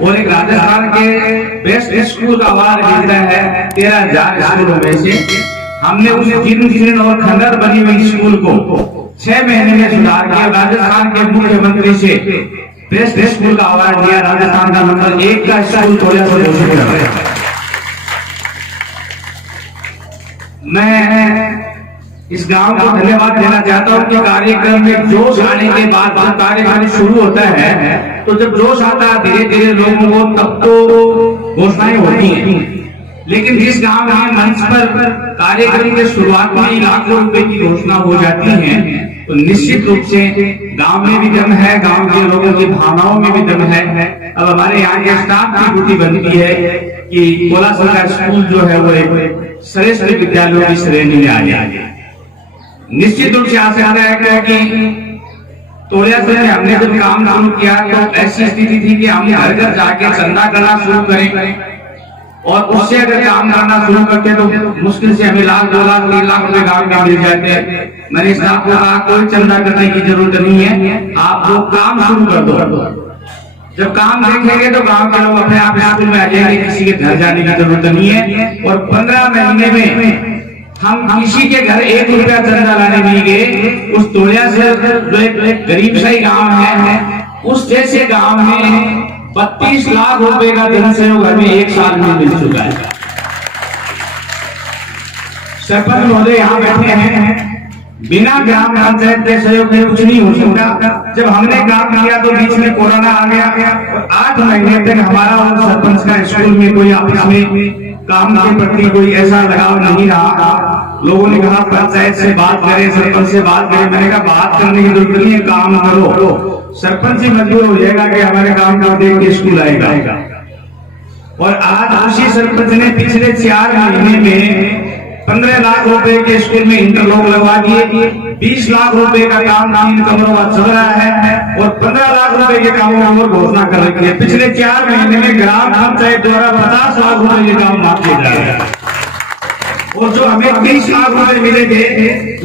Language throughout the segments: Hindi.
और एक राजस्थान के बेस्ट स्कूल का अवार्ड जीता है 13,000 स्कूलों में से। हमने उस जीर्ण और खंडर बनी हुई स्कूल को 6 महीने में सुधार किया। राजस्थान के मुख्यमंत्री से बेस्ट स्कूल का अवार्ड दिया। राजस्थान का नंबर 1 का स्कूल थोड़ा सा घोषित कर रहे हैं। मैं इस गांव को धन्यवाद देना चाहता हूं कि कार्यक्रम में जोश आने के बाद जब कार्यक्रम शुरू होता है तो जब जोश आता है धीरे धीरे लोगों को तब तो घोषणाएं होती हैं। लेकिन जिस गांव में मंच पर कार्यक्रम के शुरुआत में ही लाखों रुपए की घोषणा हो जाती है तो निश्चित रूप से गांव में भी दम है, गांव के लोगों की भावनाओं में भी दम है। अब हमारे यहाँ के स्टाफ की ड्यूटी बनती है कि कोलासर का स्कूल जो है वो एक श्रेष्ठ विद्यालयों की श्रेणी में आ जाए। निश्चित रूप से आशा है कि तोड़ियासर में हमने जब काम शुरू किया तो ऐसी स्थिति थी कि हम घर घर जाके चंदा करना शुरू करें और उससे अगर काम करना शुरू करते तो मुश्किल से हमें 1 लाख 2 लाख 3 लाख रुपए गांव में मिल जाते। मैंने स्टाफ को कहा कोई चंदा करने की जरूरत नहीं है, आप लोग काम शुरू कर दो। जब काम देखेंगे तो गांव के लोग अपने आप स्कूल में आ जाएंगे, किसी के घर जाने की जरूरत नहीं है। और 15 महीने में हम किसी के घर 1 रुपया चंदा लाने नहीं गए। उस तोड़ियासर जो एक गरीब सा ही गांव है, उस जैसे गांव में 32 लाख रुपए का धन सहयोग हमें 1 साल में मिल चुका है। सरपंच महोदय यहाँ बैठे हैं, बिना ग्राम पंचायत के सहयोग में कुछ नहीं हो सकता। जब हमने काम किया तो बीच में कोरोना आ गया और 8 महीने तक हमारा और सरपंच का स्कूल में कोई आपस में काम के प्रति कोई ऐसा लगाव नहीं रहा। लोगों ने कहा पंचायत से बात करें, सरपंच से बात करें। मैंने कहा बात करने की जरूरत नहीं है, काम करो। सरपंच ही मजबूर हो जाएगा कि हमारे काम को देख के स्कूल आएगा। और आज उसी सरपंच ने पिछले 4 महीने में 15 लाख रुपए के स्कूल में इंटरलॉक लगवा दिए। 20 लाख रुपए का काम 3 कमरों का चल रहा है और 15 लाख रुपए के कामों की घोषणा कर रखी है। पिछले 4 महीने में ग्राम पंचायत द्वारा 50 लाख रुपए के काम माफ किए जा रहे हैं। और जो हमें 30 लाख रुपए मिले थे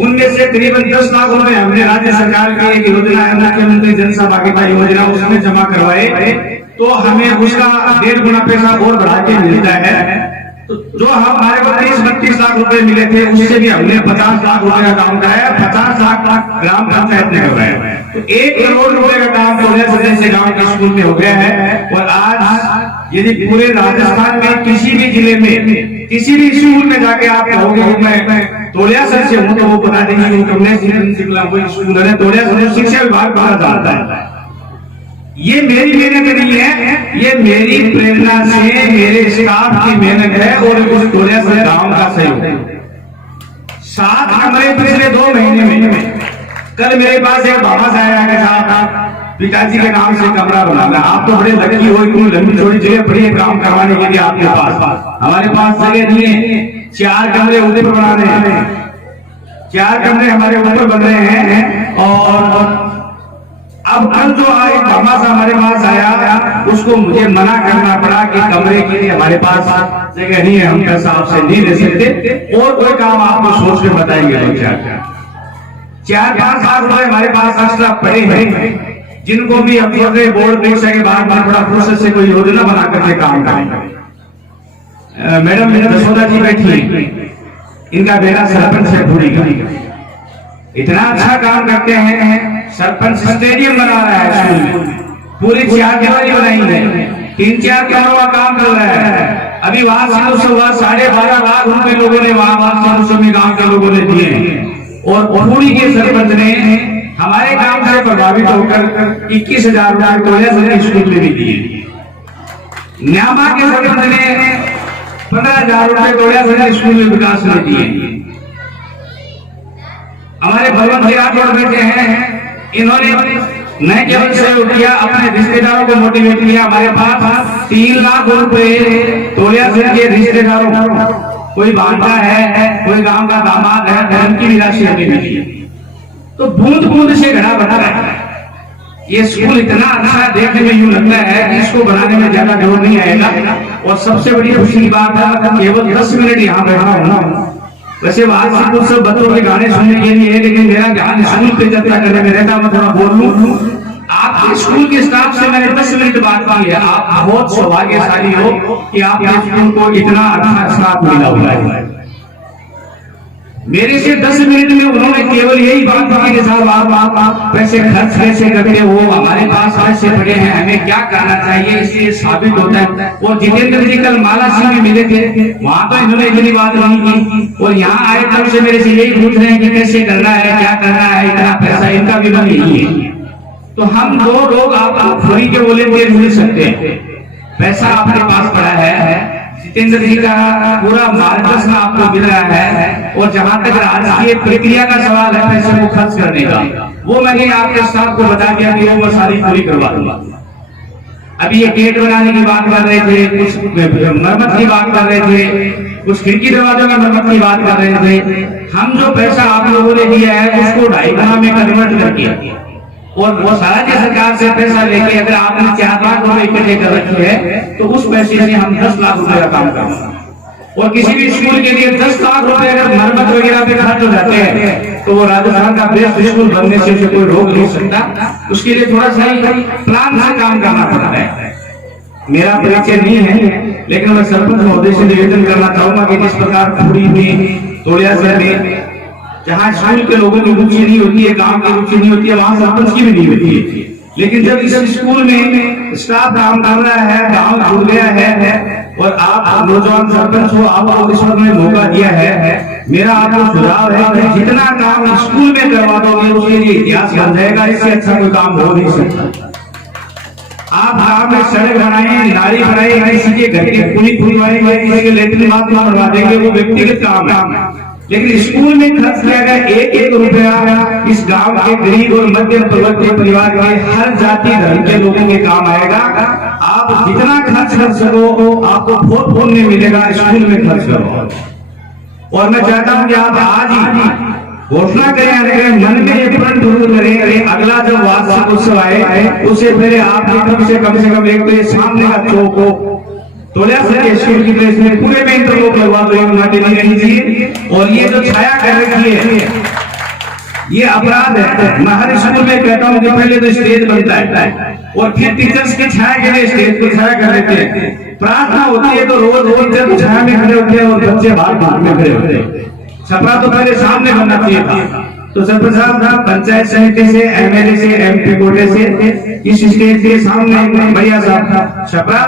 उनमें से करीबन 10 लाख रुपए हमने राज्य सरकार की एक योजना है मुख्यमंत्री जन सहभागिता योजना, उसमें जमा करवाए तो हमें उसका 1.5 गुना पैसा और बढ़ा के मिलता है। तो जो हमारे को 30-32 लाख रुपए मिले थे उससे भी हमने 50 लाख रुपए का काम कराया। 50 लाख ग्राम पंचायत ने करवाया तो 1 करोड़ रुपए का काम तोड़ियासर से गांव के स्कूल में हो गया है। और आज यदि पूरे राजस्थान में किसी भी जिले में किसी भी स्कूल में जाके आप कहोगे मैं तोड़ियासर से हूँ तो वो बता देंगे स्कूल है तोड़ियासर शिक्षा विभाग द्वारा जानता है। ये मेरी मेहनत नहीं है, ये मेरी प्रेरणा से मेरे स्टाफ की मेहनत है और उस तोड़ियासर गांव का सहयोग। 7 कमरे पिछले 2 महीने में। कल मेरे पास एक बाबा साहब के साथ पिताजी के नाम से कमरा बनाना। आप तो बड़े लकी हो, इतनी लंबी छोटी जगह पड़ी है काम करवाने के लिए आपके पास। हमारे पास जगह नहीं है। 4 कमरे ऊपर बना रहे हैं, 4 कमरे हमारे ऊपर बन रहे हैं। और अब कल जो एक बाबा सा हमारे पास आया उसको मुझे मना करना पड़ा कि कमरे के लिए हमारे पास जगह नहीं है, हम पैसा आपसे नहीं दे सकते और कोई काम आपको सोच के बताएंगे। 4-5 लाख रुपए हमारे पास एक्स्ट्रा पड़े हैं जिनको भी अपने बोर्ड परीक्षा के बाद बड़ा प्रोसेस से कोई योजना बना करके काम करेंगे। मैडम जसोदा जी बैठी, इनका बेटा सरपंच है पूरी का, इतना अच्छा काम करते हैं। सरपंच स्टेडियम बना रहा है स्कूल में, पूरी 4 दीवारी बनाई है, 3-4 कमरों का काम कर रहा है। अभी वहां से 12.5 लाख रुपए लोगों ने वहां में गांव के लोगों ने दिए हैं। और पूरी के सरपंच ने हमारे काम से प्रभावित होकर 21,000 रुपए तोड़ियासर स्कूल में भी दिए। न्यामा के सरपंच ने 15,000 रुपए तोड़ियासर स्कूल में विकास में दिए। हमारे भगवंत राठौड़ बैठे हैं, इन्होंने न केवल सहयोग किया, अपने रिश्तेदारों को मोटिवेट किया। हमारे पास 3 लाख रुपए तोड़ियासर के रिश्तेदारों को, कोई भांजा है, कोई गांव का दामाद है, धर्म की भी राशि हमें मिली। तो बूंद बूंद से घड़ा बना रहा है। ये स्कूल इतना अच्छा देखने में यूं लगता है कि इसको बनाने में ज्यादा जोर नहीं आएगा। और सबसे बड़ी खुशी की बात है केवल 10 मिनट यहाँ बैठा होना। वैसे बात से सब बच्चों के गाने सुनने के लिए है, लेकिन मेरा ध्यान स्कूल पे चर्चा करने में रहता। मैं थोड़ा बोल लूं। आपके स्कूल के स्टाफ से मैंने 10 मिनट बात की है। आप बहुत सौभाग्यशाली हो कि आपके स्कूल को इतना अच्छा स्टाफ मिला हुआ है। मेरे से 10 मिनट में उन्होंने केवल यही बात की कि साहब आप पैसे खर्च कैसे करते हो, हमारे पास पैसे पड़े हैं, हमें क्या करना चाहिए, इसलिए साबित होता है। और जितेंद्र जी कल माला सिंह में मिले थे, वहां तो इन्होंने इतनी बात नहीं की, और यहाँ आए तब से मेरे से यही पूछ रहे हैं कि कैसे करना है, क्या करना है, इतना पैसा इनका भी मन नहीं है। तो हम दो लोग आप फ्री के वॉलंटियर मिल सकते हैं, पैसा आपके पास पड़ा है, जितेंद्र जी का पूरा मार्गदर्शन आपको मिल रहा है। और जहां तक राजकीय प्रक्रिया का सवाल है पैसे को खर्च करने का, वो मैंने आपके स्टाफ को बता दिया कि वो मैं सारी पूरी करवा दूंगा। अभी ये गेट बनाने की बात कर रहे थे, कुछ मरम्मत की बात कर रहे थे, कुछ खिड़की दरवाजों में मरम्मत की बात कर रहे थे। हम जो पैसा आप लोगों ने दिया है उसको 2.5 गुना में कन्वर्ट करके, और वो राज्य सरकार से पैसा लेके अगर आपने 4 लाख रुपए इकट्ठे कर रखे है तो उस पैसे से हम 10 लाख रुपए का काम करना। और किसी भी स्कूल के लिए 10 लाख रुपए अगर मरम्मत वगैरह पे खर्च हो जाते हैं तो वो राजस्थान का बेस्ट स्कूल बनने से उसे कोई रोक नहीं सकता। उसके लिए थोड़ा सा प्लान से काम करना पड़ता है। मेरा परिचय नहीं है, लेकिन मैं सरपंच महोदय से निवेदन करना चाहूंगा कि जिस प्रकार पूरी में तोड़िया से में जहाँ स्कूल के लोगों की रुचि नहीं होती है, गांव की रुचि नहीं होती है, वहां सरपंच की भी नहीं होती है। लेकिन जब इस स्कूल में स्टाफ काम कर रहा है, गांव जुड़ गया है और आप नौजवान सरपंच हो, आपको इस वक्त में मौका दिया है, मेरा आपको सुझाव है कि जितना काम स्कूल में करवा दोगे उसके लिए इतिहास बन जाएगा। इससे अच्छा कोई काम हो नहीं सकता। आप गांव में सड़क बनाए, नाली बनाए, किसी के घर की पुली खुलवाएंगे, किसी के लेटरिन बाथरूम बनवा देंगे, वो व्यक्तिगत काम है। लेकिन स्कूल में खर्च किया गया एक रुपया इस गांव के गरीब और मध्यम वर्गीय परिवार के हर जाति धर्म के लोगों के काम आएगा। आप जितना खर्च कर सको आपको बहुत पुण्य मिलेगा, स्कूल में खर्च करो। और मैं चाहता हूं कि आप आज ही घोषणा करें, मन में ये प्रण जरूर करें, अगला जब वार्षिक उत्सव आए उससे पहले आपने कम से कम एक तो सामने का चौक हो तोड़िया से स्कूल की प्लेस में पूरे में इंटरलॉक लगवा दो, माटी नहीं रहनी चाहिए। और ये जो छाया कर रखी है ये अपराध है। मैं हर स्कूल में कहता हूँ कि पहले तो स्टेज बनता है और फिर टीचर्स की छाया के लिए स्टेज को छाया कर लेते हैं। प्रार्थना होती है तो रोज टीचर छाया में खड़े होते हैं और बच्चे बाहर में खड़े होते हैं। छपरा तो पहले सामने बनना चाहिए था। तो सरपंच साहब पंचायत समिति से, एमएलए से, एमपी कोटे से इस स्टेज के सामने भैया साहब छपरा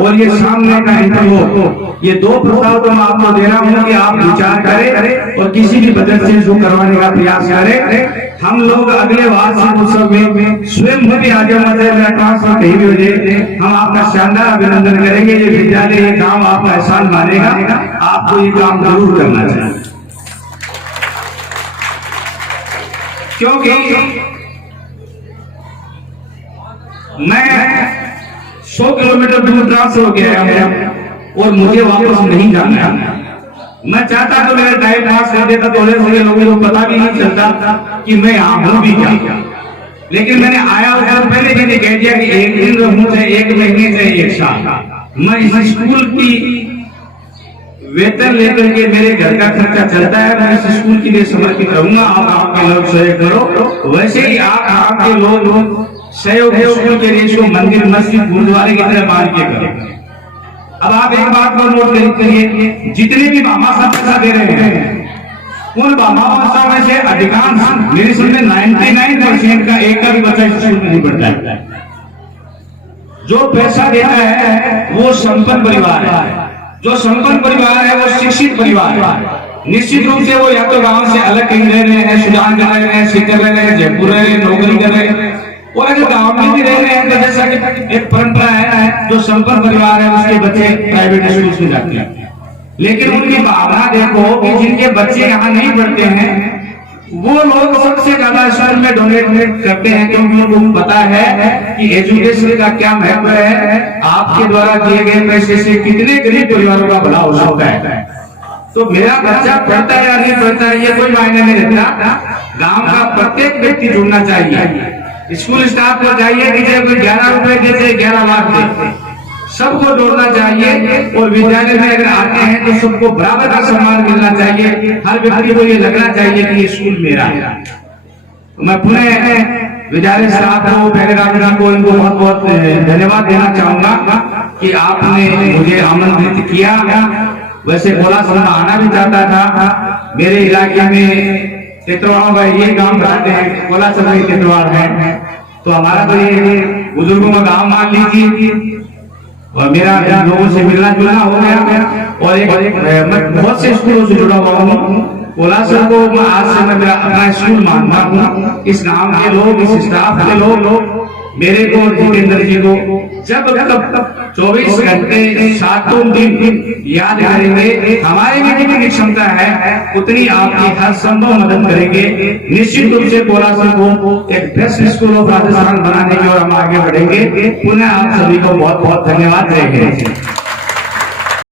और ये सामने का इंटरलॉक, ये 2 प्रस्ताव तो मैं आपको दे रहा हूँ कि आप विचार करें और किसी भी बजट से जो करवाने का प्रयास करें। हम लोग अगले वार्षिक उत्सव में स्वयं भी आगे ट्रांसफर कहीं भी हो जाए, हम आपका शानदार अभिनंदन करेंगे। ये विद्यालय, ये काम आपका एहसान मानेगा, आपको ये काम जरूर करना चाहिए। क्योंकि मैं 100 किलोमीटर दूर ट्रांसफर हो गया हूं और मुझे वापस नहीं जाना है। मैं चाहता तो मेरा टाइम पास कर देता, थोड़े थोड़े लोगों को पता भी नहीं चलता कि मैं यहाँ हूँ भी क्या। लेकिन मैंने आया उससे पहले मैंने कह दिया कि 1 दिन रहूं चाहे 1 महीने चाहे 1 साल, मैं इस स्कूल की वेतन लेकर के मेरे घर का खर्चा चलता है, मैं इस स्कूल के लिए समर्पित रहूंगा। आप आपके लोग सहयोग करो, वैसे ही आप आपके लोग सहयोग स्कूल के लिए इसको मंदिर, मस्जिद, गुरुद्वारे की तरह मान के करें। अब आप एक बात को नोट करिए, जितने भी मामा साहब पैसा दे रहे हैं उन मामा साहब में से अधिकांश मेरी समझ में 99% का एक का भी बच्चा इस स्कूल में नहीं पढ़ता है। जो पैसा देता है वो संपन्न परिवार है, जो संपन्न परिवार है वो शिक्षित परिवार है। निश्चित रूप से वो या तो गांव से अलग कहीं रह रहे हैं, सुजान कर रहे हैं, सीकर रह रहे हैं, जयपुर रह रहे हैं, नौकरी कर रहे हैं, और अगर गांव में भी रह रहे हैं तो जैसा कि एक परंपरा है जो संपन्न परिवार है उसके बच्चे प्राइवेट स्कूल में जाते हैं। लेकिन उनकी भावना देखो कि जिनके बच्चे यहाँ नहीं पढ़ते हैं वो लोग सबसे ज्यादा स्कूल में डोनेट करते हैं, क्योंकि उनको पता है कि एजुकेशन का क्या महत्व है। आपके द्वारा दिए गए पैसे से कितने गरीब परिवारों का भला हो सकता है। तो मेरा बच्चा पढ़ता है या नहीं पढ़ता है ये कोई मायने नहीं रखता। गांव का प्रत्येक व्यक्ति जुड़ना चाहिए। स्कूल स्टाफ को चाहिए कि चाहे कोई 11 रुपए दे, चाहे 11 लाख दे, सबको जोड़ना चाहिए। और विद्यालय में अगर आते हैं तो सबको बराबर का सम्मान मिलना चाहिए। हर व्यक्ति को ये लगना चाहिए कि ये स्कूल मेरा है। मैं पुनः विद्यालय स्टाफ को, पहले राजा को, इनको बहुत बहुत धन्यवाद देना चाहूंगा कि आपने मुझे आमंत्रित किया। वैसे कोलासर में आना भी चाहता था, मेरे इलाके में टिटवाड़ का ये गांव रहते हैं, कोलासर में टिटवाड़ है, तो हमारा तो ये बुजुर्गों का गांव मान लीजिए, और मेरा लोगों से मिलना जुलना हो गया। और एक मैं बहुत से स्कूलों से जुड़ा हुआ हूँ। कोलासर को मैं आज से मैं मेरा अपना स्कूल मानता हूँ। इस गांव के लोग, इस स्टाफ के लोग मेरे को, जितेंद्र जी को जब 24 घंटे 7 दिन याद करेंगे, हमारे में जितनी क्षमता है उतनी आपकी हर संभव मदद करेंगे। निश्चित रूप से कोलासर को एक बेस्ट स्कूल ऑफ राजस्थान बनाने की ओर हम आगे बढ़ेंगे। पुनः आप सभी को बहुत बहुत धन्यवाद देंगे।